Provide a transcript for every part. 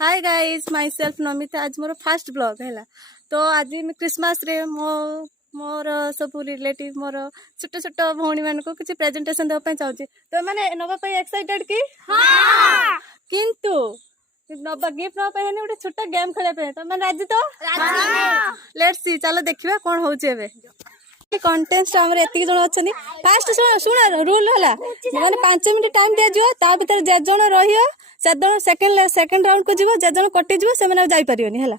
Hi guys my self Namita. आज मोर fast blog है। तो आज क्रिसमस रे मोर सब रिलेटिव मोर छोट छोट भौणी मान को किसी प्रेजेंटेशन देवाई चाहिए तो मैंने नवाई एक्साइटेड कि किंतु नवा गिफ्ट नवाई गोटे छोट गेम खेल तो मैंने राजी तो लेट्स सी चलो देखिए कौन होचे कंटेस्ट आम एति जन अच्छा फास्ट शुण रूल है मैंने 5 मिनट टाइम दिया ता भर जे जन रही सेकेंड राउंड को जीव जे जन कटि से जापर है।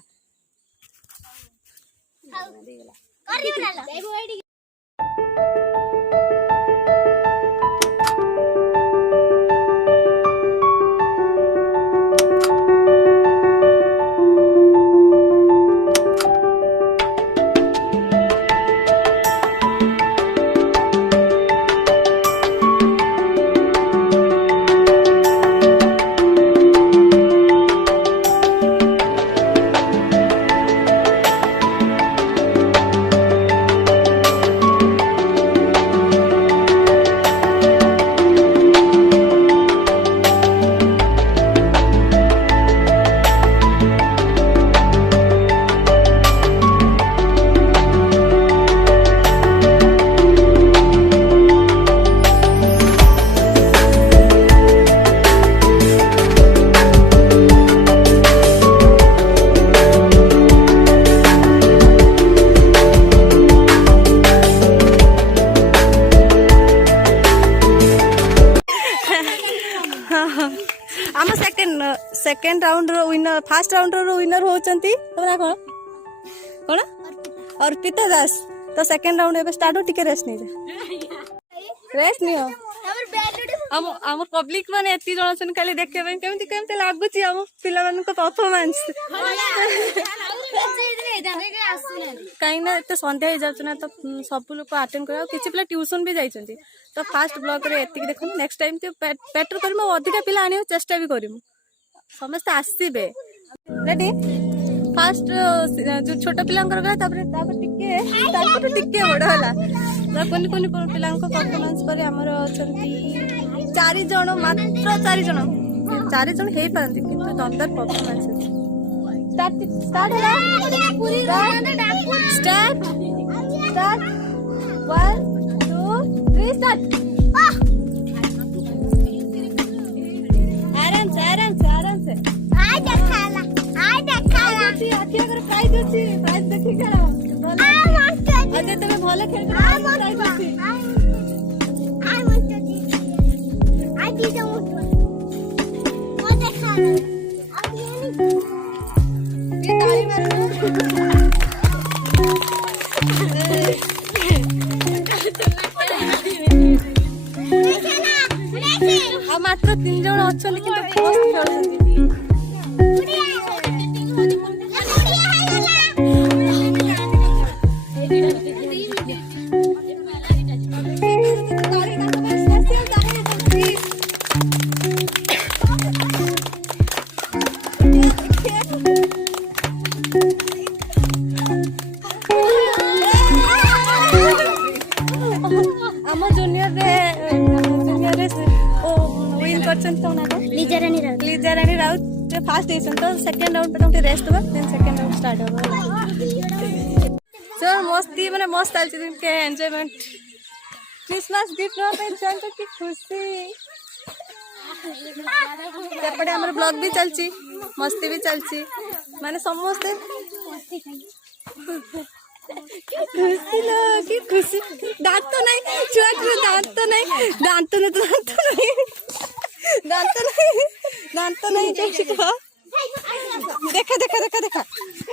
आम सेकेंड राउंड रो विनर फास्ट राउंड रो विनर होचंती तोरा कोन कोन अर्पिता दास। तो सेकेंड राउंड एबे स्टार्ट हो टिके रेस्ट नहीं हो आम पब्लिक माने एति जण छन खाली देखे केमती लागुची आम पिला मान को परफॉर्मेंस कहीं ना एत संध्या हो जाए तो सब लोग अटेंड कर किसी पिला ट्यूशन भी जाइछंती तो फास्ट ब्लॉग रे एति देखो नेक्स्ट टाइम तो बेटर कर अधिका पिला आने चेष्टा भी करिमु समस्त आसीबे रेडी। फास्ट जो छोट पिलांकर गला तापर टिके बड़ होला कोनी कोनी पिलांको परफॉर्मेंस पर हमर अछंती 4 जण मात्र 4 जण हे पारंती किंतु दमदार परफॉर्मेंस स्टार्ट स्टार्ट 1 2 3 स्टार्ट। आराम से आखिर अगर प्राइज अच्छी प्राइज देखी करा अजय तुम्हें भले खेल प्राइज अच्छी मात्र 3 जण अच्छा किंतु मस्त खेलुछंती आम जूनियर विन लीजा रानी राउत फास्ट तो सेकेंड राउंड पे रेस्ट हो देन सेकेंड राउंड स्टार्ट हो सर मस्ती माने मस्त चलती के एंजॉयमेंट क्रिसमस गिफ्ट ना की खुशी सेपटे हमर ब्लॉग भी चलची मस्ती भी चलची माने समस्त की खुशी दांत तो नहीं छुआ दांत तो नहीं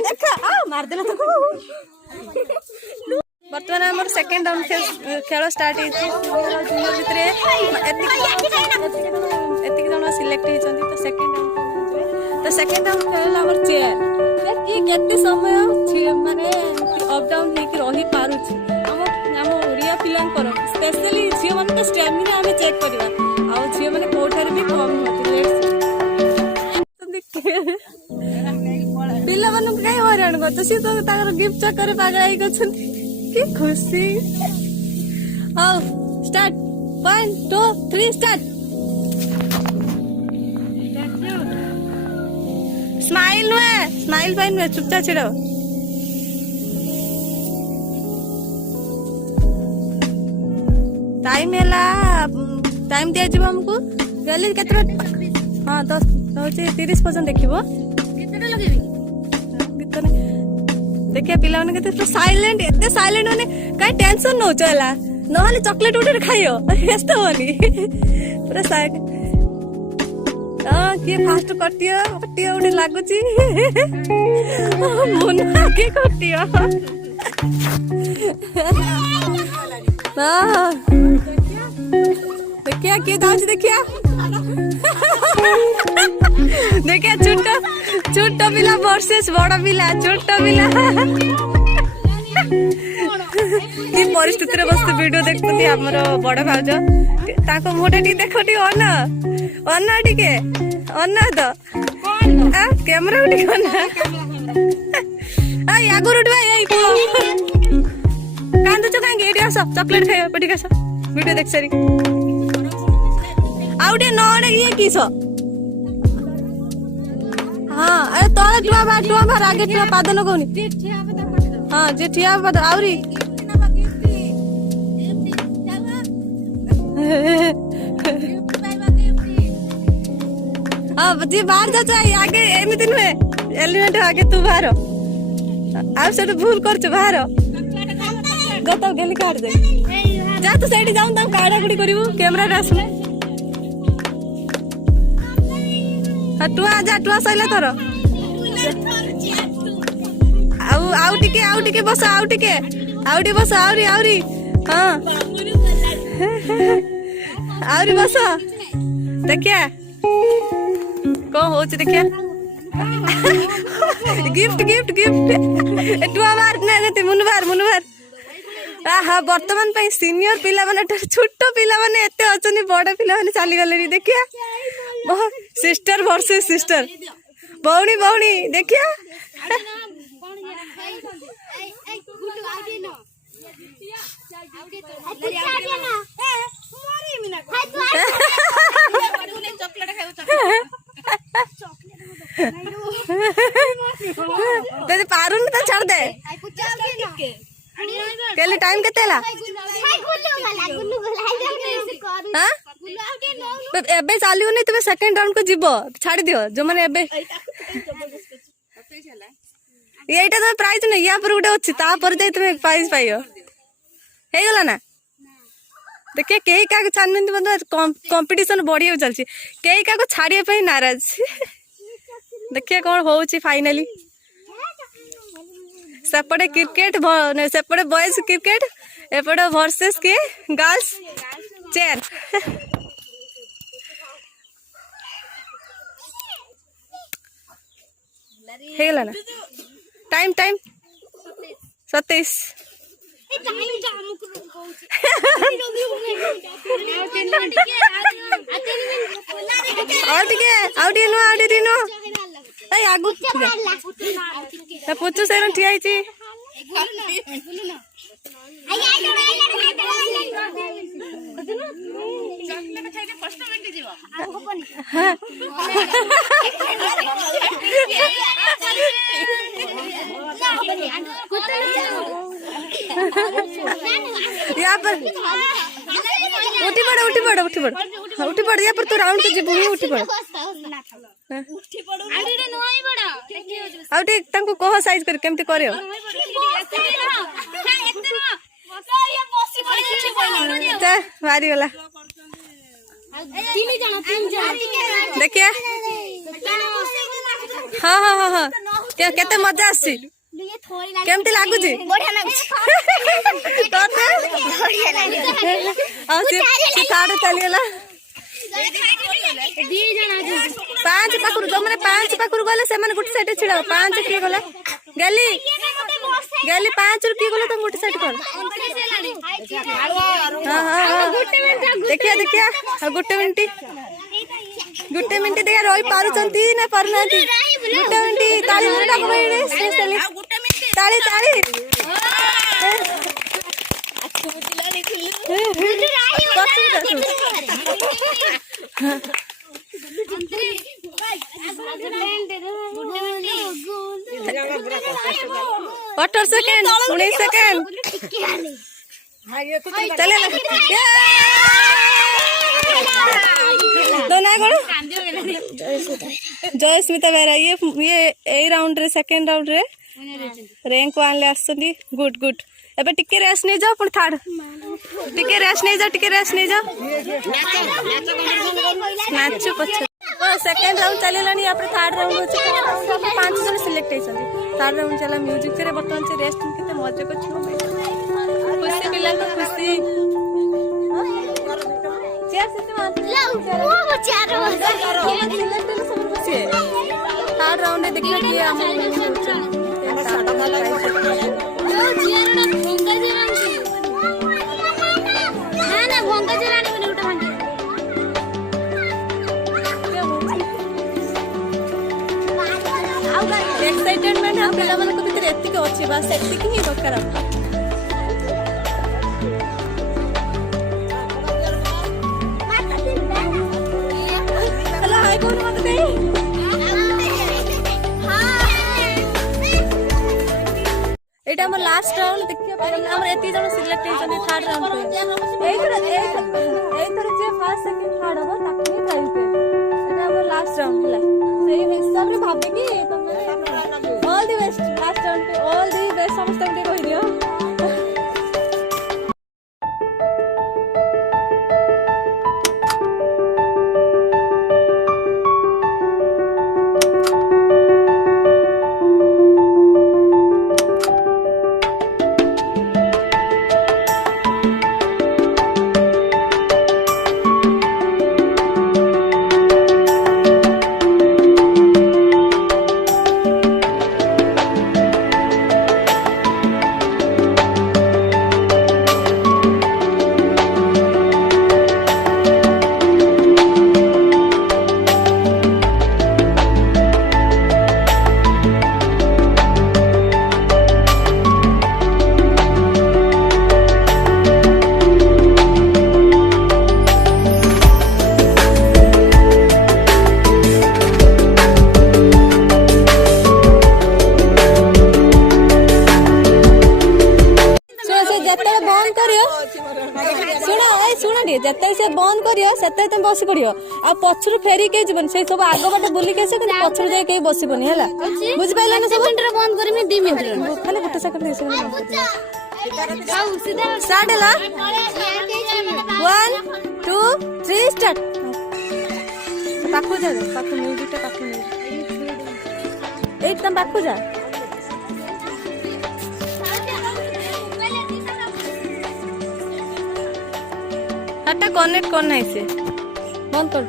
देखा मार देना तो बर्तमान आम सेकेंड राउंड खेल स्टार्ट भितर एतिक जन सिलेक्ट होती तो सेकेंड राउंड खेल आम चेयर कि केते समय माने अप डाउन होकर रही पारुछि आम ओडिया पिलांकर स्पेशली झील मान तो स्टेमिना आम चेक करवा आ झील मैंने कोठार भी कम पिला मान कहीं हराण कर सी तो गिफ्ट चक्कर पागल कि खुशी। हाँ स्टार्ट 1 2 3 स्टार्ट स्माइल नुहे स्माइल पाई नुहे चुपचाप छिड़ टाइम है टाइम दिया हमको गली के हाँ 10 30 पर्यंत देखिए देखिए पिला के साइलेंट एते साइलेंट माने कहीं टेंशन नौ चला नहले चॉकलेट उठे खाइयो व्यस्त होनी पूरा साइलेंट किए फास्ट कटियो उठे लागुची मुन्ना के कटियो देखिया किए दाउची देखिया देखिया छोट पिला वर्सेस बड़ पिला छोट पिला कि परिस्थिति रे बस वीडियो देखते हमर बड़ भाउज ताको मोटा टी देखो टी अन टिके अन तो कैमरा उठी अन आगुर उठवा यही कांदुच कहीं एटी आस चॉकलेट खाइयो पटी आस वीडियो देख सारी आउटे नडे ये किस हाँ अरे तोला टुआ बार आगे टुआ पाद लगौनी हाँ जे ठिया पाद आउरी हाँ जी बाहर जा चाहिए आगे एमती नुहे एलिमेंट आगे तू बाहर आ भूल कर बाहर गत गेली काट दे जा तू सैड जाऊँ काड़ा कुड़ी करू कैमरा आसू टुआ जा टुआ सैला थर आउ टिके बस आउ टिके बस आउरी हाँ आउरी बस देखिया कौन हो देखिया गिफ्ट टुआ बार मुनु बार हाँ बर्तमान सीनियर पिला माने छोट पिला माने एते अछनी बड़ पिला माने चली गले देखिया सिस्टर वर्सेस सिस्टर बौणी देखिया पारुन तो छाड़ दे केले टाइम केतेला एबे चालू नहीं तुम सेकंड राउंड को जीवो छाड़ दियो जो माने एबे एटा तो प्राइज नहीं या पर उडे अछि ता पर जाई तुम प्राइज पाइयो हे गला ना देखिए कई का छानबी मतलब कंपटीशन बढ़िया चलती कई का छाड़िया पे नाराज देखिए कौन होची फाइनली सेपटे क्रिकेट सेपटे बॉयज क्रिकेट एपटे वर्सेस के गर्ल्स चेयर हे गला ना टाइम 27 आगु पुचु से ठिया यहाँ पर उठी पड़ यहाँ पर तू राउंड तो जीव उठी पड़ आउटे तांको कह साइज कर केमती करियो भारी गला देखिए हाँ केते मजा आसी केमती लागुची थाड़े चलीगला 5 पाखुर जो मैंने 5 पाखुर गले से गोटे साइड छिड़ा 5 किए गला गली 5 किए गला तो गोटे साइड कर देखिया गोटे मिनट देखिए रही पारुचंती ना पारुना गोटे मिनट ताली ताली 18 सेकंड 19 सेकंड चले दोना कौन जयस्मिता बेहरा ये राउंड रे सेकंड राउंड रे रैंक 1 ले आसछंदी गुड गुड एबे टिके रेस्ट नै जाओ पुन थर्ड टिके रेस्ट नै जाओ नाच पछ सेकंड राउंड चलेलानी après थर्ड राउंड होछ राउंड 5 जन सिलेक्ट हेछंदी थर्ड राउंड चला म्यूजिक रे बर्तमान से रेस्ट केते मजा करछ खुशी पिला को खुशी चेयर से मार वो चेयर सिलेक्ट सब खुशी थर्ड राउंड देखियो कि हम एक्साइटेडमेंट हम पिला मानक भीतर एतिक अछि बस एतिक ही दरकार हेलो हाय कोन मत दे एटा हमर लास्ट राउंड देखियो हमर एति जण सिलेक्ट हेछन थर्ड राउंड पे एई थर जे फर्स्ट सेकंड थर्ड हो ताकि प्राइज पे एटा हमर लास्ट राउंड हला सही हिसाब रे भाबे कि all the best last round पे ऑल द बेस्ट समस्त के कहि दियो जते से बंद करियो सते तुम बस पड़ियो आ पछरु फेरी के जीवन से सब आगो बाटे बुली के से कि पछरु जाय के बसिबनी हला बुझ पाइला ना सब मिनट बंद करमी 2 मिनट खाली 1 सेकंड से स्टार्ट हला 1 2 3 स्टार्ट पाखु जा पाखु म्यूजिक टा पाखु एकदम पाखु जा आता कनेक्ट करना है से बंद कर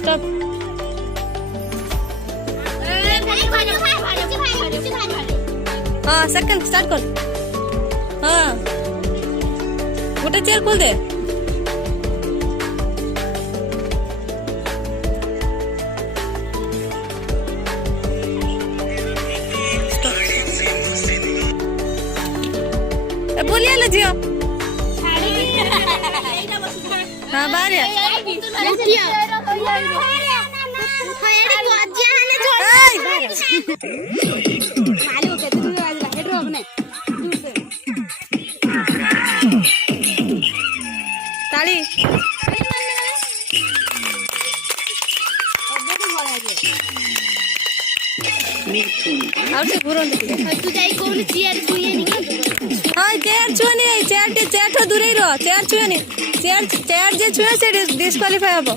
स्टॉप हाँ सेकंड स्टार्ट कर हाँ गोटे चेयर खोल दे बोलिए लो जियो हाँ बाहर ताली और से घुरन तू जाई कोन चेयर छुएनी हां चेयर छुएनी चेयर ठो दूरे रह चेयर छुएनी चेयर जे छुए से डिस्क्वालीफाई हबो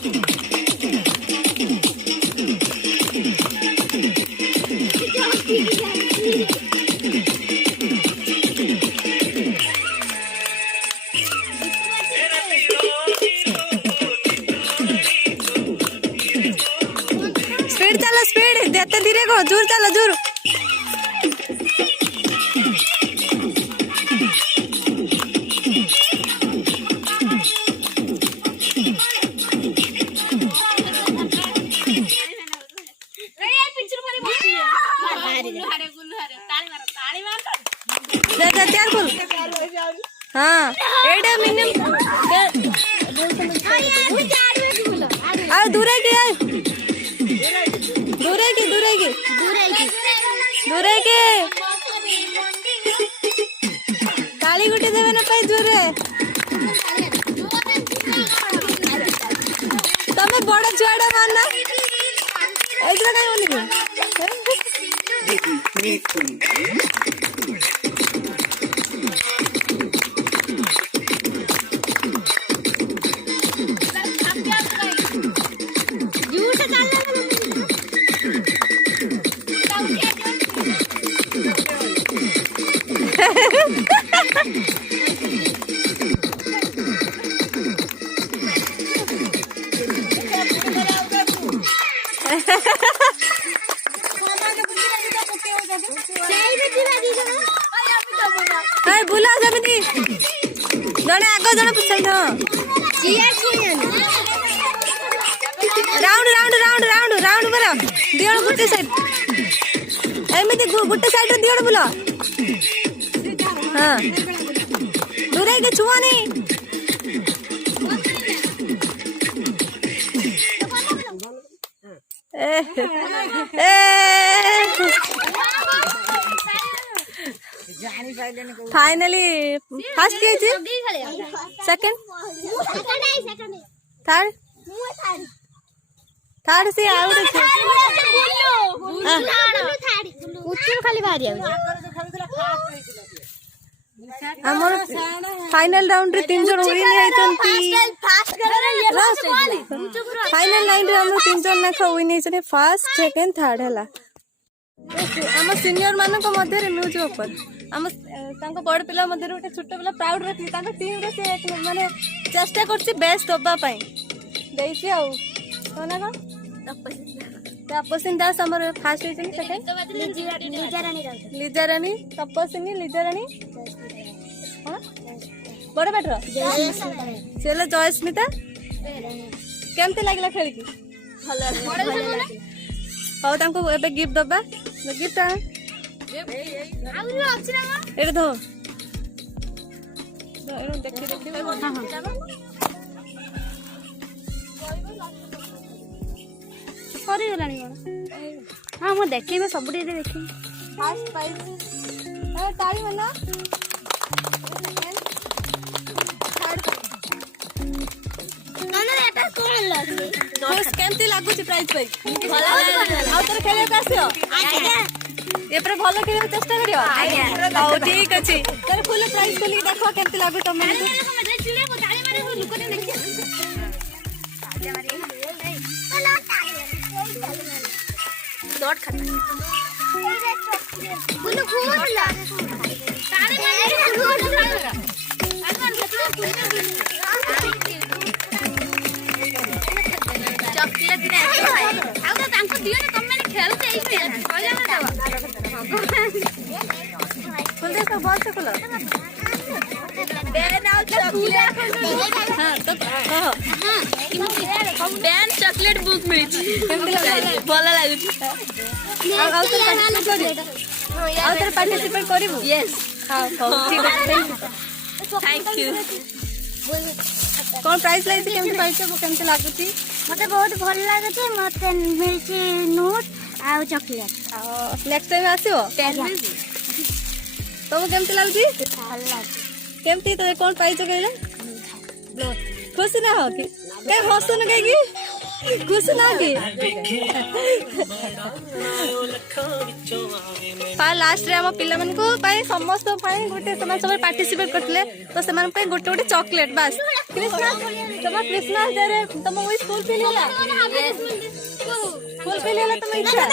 स्पीड चलो स्पीड देते धीरे को जोर चलो जोर तैयार हाँ एडे मिनिमम आ दूरे की आए दूरे की दूरे की दूरे की ताली गुटी देवे ना पाई दूरे तमे बड़ छुआड़ा मानना एजरा काई बोली बुला जमी जड़े आग जड़े पिछल round round round round round बरा दियोड़ गुटे साइड एमिति गुटे साइड रे दियोड़ बुला हां दूरे के छुआ नहीं फाइनली फर्स्ट के थी सेकंड थर्ड थर्ड से आउट है कुछ खाली बाहर आउ हमर फाइनल राउंड रे 3 जण विन हेचंती फाइनल लाइन रे हम 3 जण ना विन हेचने फर्स्ट सेकंड थर्ड हला हम सीनियर मानक मध्य रे न्यूज ऊपर हम तांको बड़ पिला मध्य रे गोटे छोट पिला प्राउड रखली तांको टीम रे से माने चेष्टा करछि बेस्ट दबा पई देछि आउ कोना कोन तपस्विनी दास हमर फर्स्ट हेचन सेकंड लीजा रानी तपस्विनी लीजा रानी बड़ बैटर चलो जयस्मिता केमती लागला खेल की भलो हाउ तांको एबे गिफ्ट दबा गिफ्ट एरे दो देखि देखि सरी गलानी हां मो देखिबे सबडी देखि फर्स्ट प्राइज ताली मना केमती लागुची प्राइज पाई आउ तोर खेले आसियो ए पर भलो खेले चेष्टा करियो हां ठीक अछि तोर फुल प्राइज खोली देखो केमती लागु तमे डॉट खाता बुनु घूमला तारे मारे चॉकलेट ने आउ तो तांको दियो ना तुम मैंने खेल के आई मजा ना दवा खोल दे सब बॉल से खोलो देन आउ चॉकलेट हां तो हां देन चॉकलेट बुक मिली भला लागु आउ तो पार्टिसिपेट करिवु यस हां ठीक है थैंक यू कौन प्राइस लाई थी केमती पाइछे वो केमती लागुची मते बहुत भल लागुची मते मिलची नोट आ चॉकलेट नेक्स्ट टाइम आसीओ तो केमती लागुची भल लागुची केमती तो कौन पाइछे कहले खुशी ना हो कि काय हसुन काई की खुश ना की पा लास्ट रे हम पिला मन को पाई समस्त पाई गोटे समान सब पार्टिसिपेट करथले तो समान पाई गोटे गोटे चॉकलेट बस क्रिसमस डे रे तुम वो स्कूल फील होला फुल फील होला तुम इच्छा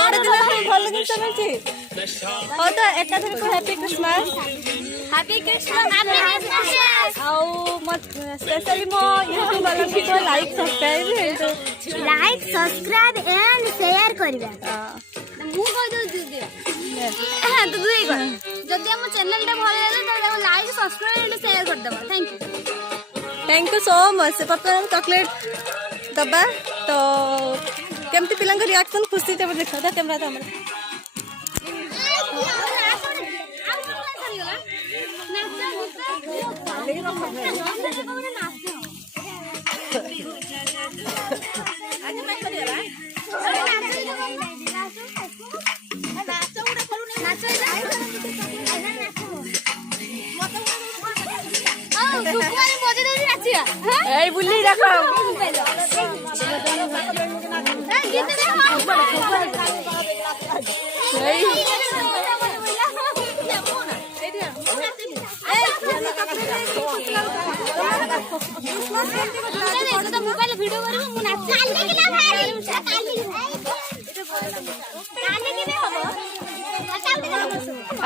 बड़ दिन भल दिन चलछि हो तो एकाधर को हैप्पी क्रिसमस आओ मत स्पेशली मो यूट्यूब वाला को लाइक सब्सक्राइब एंड शेयर करबा मु कह दो दीदी हां तो दुई कर जदी हम चैनल टा भल लागले तो लाइक सब्सक्राइब एंड शेयर कर देबा thank you so much papa chocolate दबा तो केमती पिलांग रिएक्शन खुशी ते देखा था कैमरा था हमरा এই বুল্লি দেখো মোবাইল ভিডিও করব মু নাচ কালি কিনা ভাই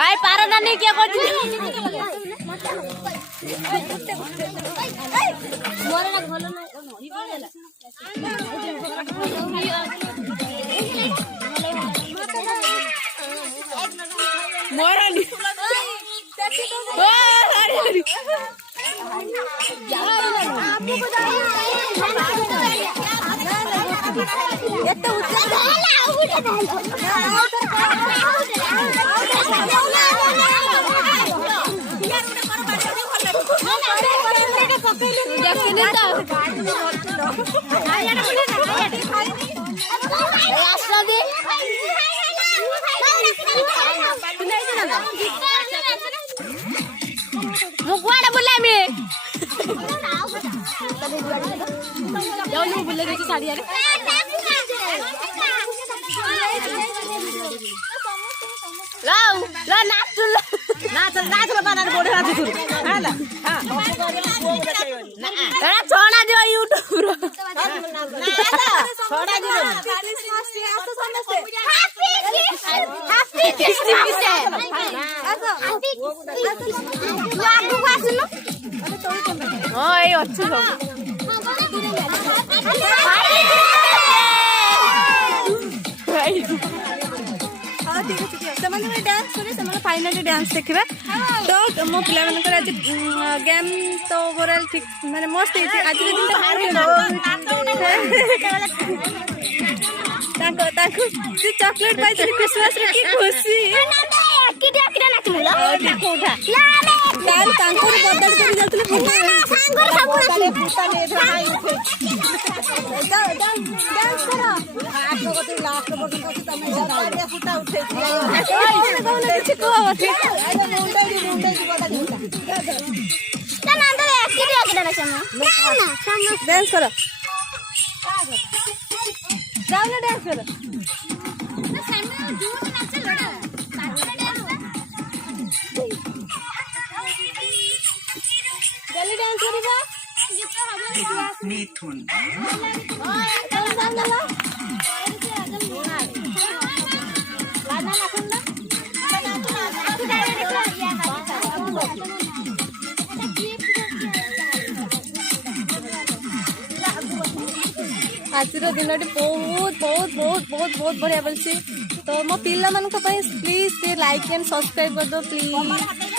আই পারো না নি কে করছি মোর না ভালো না ই বলেলা মোরানি ও আরে আরে এত উচ্চ मुकुआड़ा बुलामी जाऊन बुले गई साड़ी यार लाओ ला नाच नाच बनाने बोले नाच शुरू हां हां एड़ा छोड़ा दियो यूट्यूब रो छोड़ा दियो हैप्पी क्रिसमस लागू आसनु हां ए अच्छु सब ସେମାନେ ଡ୍ୟାନ୍ସ କରି ସେମାନେ ଫାଇନାଲି ଡ୍ୟାନ୍ସ ଦେଖିବେ ତ ମୋ ପିଲାମାନଙ୍କର ଆଜି ଗେମ୍ ତ ଓଭରଅଲ୍ ଠିକ୍ ମାନେ ମସ୍ତ ହେଇଛି ଆଜିର ଦିନଟା ତାଙ୍କୁ ସେ ଚକୋଲେଟ୍ ପାଇଥିଲେ କ୍ରିସମାସରେ କି ଖୁସି ତାଙ୍କର ବଦଳ କରି ଯାଉଥିଲେ ଡ୍ୟାନ୍ସ କର ଯାଉନା ଡ୍ୟାନ୍ସ କର ଜଲ୍ଦି ଡ୍ୟାନ୍ସ କରିବା মিথুন ଆଜିର ଦିନଟି ବହୁତ ବହୁତ ବହୁତ ବହୁତ ବହୁତ ବଢିଆ ବୋଲଛି ତ ମୋ ପିଲାମାନଙ୍କ ପାଇଁ ପ୍ଲିଜ ଟିକେ ଲାଇକ୍ ଆଣ୍ଡ ସବସ୍କ୍ରାଇବ କରିଦିଅ ପ୍ଲିଜ।